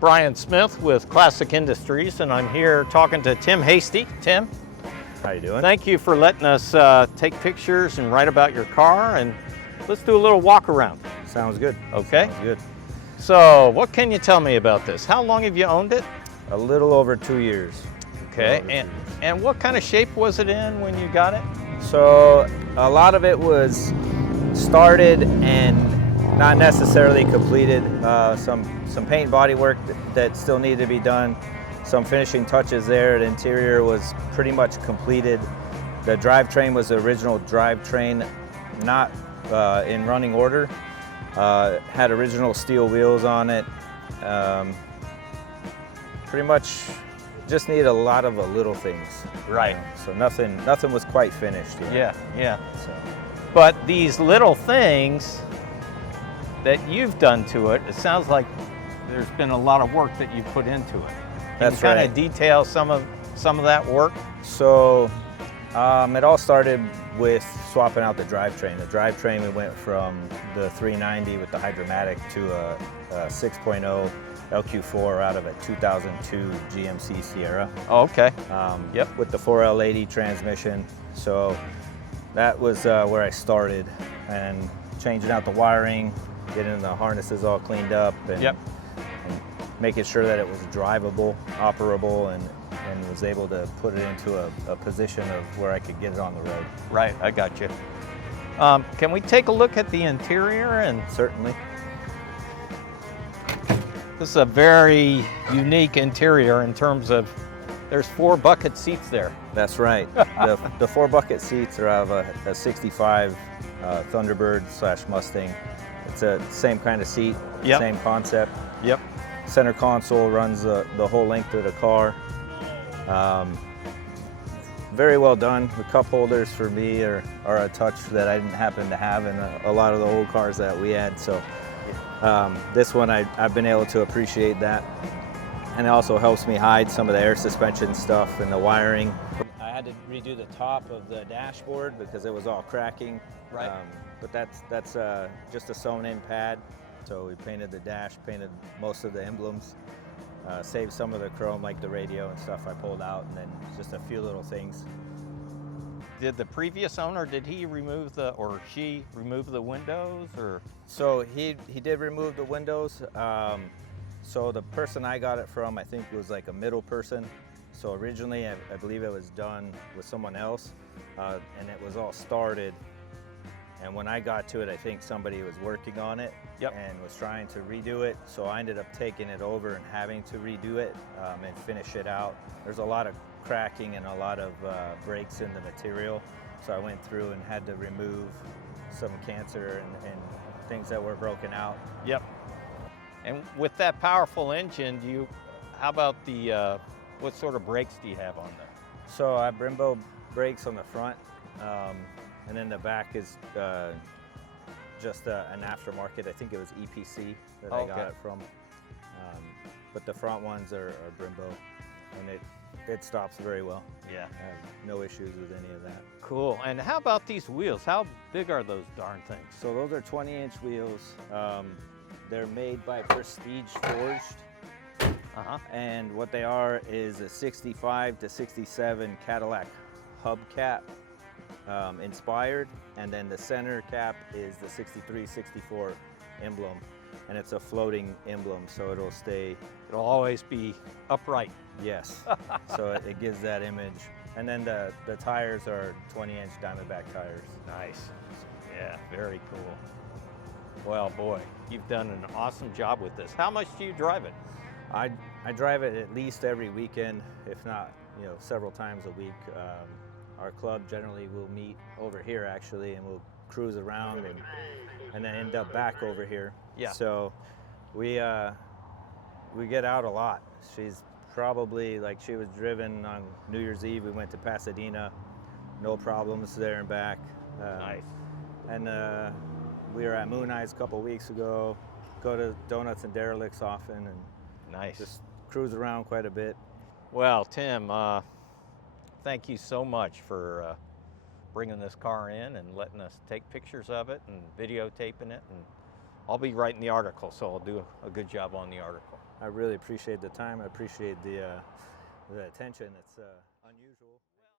Brian Smith with Classic Industries, and I'm here talking to Tim Hasty. Tim, how you doing? Thank you for letting us take pictures and write about your car, and let's do a little walk around. Sounds good. Okay. Sounds good. So, what can you tell me about this? How long have you owned it? A little over 2 years. Okay, and what kind of shape was it in when you got it? So, a lot of it was started and not necessarily completed. Some paint and body work that still needed to be done. Some finishing touches there. The interior was pretty much completed. The drivetrain was the original drivetrain, not in running order. Had original steel wheels on it. Pretty much just needed a lot of little things. Right. So nothing was quite finished yet. Yeah. So. But these little things that you've done to it, it sounds like there's been a lot of work that you put into it. Can you kind of detail some of that work? So it all started with swapping out the drivetrain. The drivetrain, we went from the 390 with the Hydromatic to a 6.0 LQ4 out of a 2002 GMC Sierra. Oh, okay. Yep. With the 4L80 transmission. So that was where I started, and changing out the wiring, getting the harnesses all cleaned up, and making sure that it was drivable, operable, and was able to put it into a position of where I could get it on the road. Right, I got you. Can we take a look at the interior? And certainly. This is a very unique interior in terms of there's 4 bucket seats there. That's right. the 4 bucket seats are out of a 65 Thunderbird / Mustang. It's the same kind of seat, same concept. Yep. Center console runs the whole length of the car. Very well done. The cup holders for me are a touch that I didn't happen to have in a lot of the old cars that we had. So this one I've been able to appreciate that. And it also helps me hide some of the air suspension stuff and the wiring. I had to redo the top of the dashboard because it was all cracking. Right. But that's just a sewn-in pad. So we painted the dash, painted most of the emblems, saved some of the chrome like the radio and stuff I pulled out, and then just a few little things. Did the previous owner, did he remove or she remove the windows, or? So he did remove the windows. So the person I got it from, I think, was like a middle person. So originally, I believe it was done with someone else, and it was all started. And when I got to it, I think somebody was working on it and was trying to redo it. So I ended up taking it over and having to redo it and finish it out. There's a lot of cracking and a lot of breaks in the material. So I went through and had to remove some cancer and things that were broken out. Yep. And with that powerful engine, how about what sort of brakes do you have on there? So I have Brembo brakes on the front. And then the back is just an aftermarket. I think it was EPC that I got it from. But the front ones are Brembo, and it stops very well. Yeah. I have no issues with any of that. Cool. And how about these wheels? How big are those darn things? So those are 20-inch wheels. They're made by Prestige Forged. And what they are is a 65 to 67 Cadillac hubcap. Inspired, and then the center cap is the 63-64 emblem, and it's a floating emblem, so it'll always be upright. Yes. So it gives that image. And then the tires are 20-inch Diamondback tires. Nice. Yeah, very cool. Well, boy, you've done an awesome job with this. How much do you drive it? I drive it at least every weekend, if not, several times a week. Our club generally will meet over here actually, and we'll cruise around and then end up back over here. Yeah. So we get out a lot. She's probably, like, she was driven on New Year's Eve. We went to Pasadena, no problems there and back. Nice. And we were at Moon Eyes a couple weeks ago. Go to Donuts and Derelicts often, and just cruise around quite a bit. Well, Tim, thank you so much for bringing this car in and letting us take pictures of it and videotaping it. And I'll be writing the article, so I'll do a good job on the article. I really appreciate the time. I appreciate the attention. It's unusual.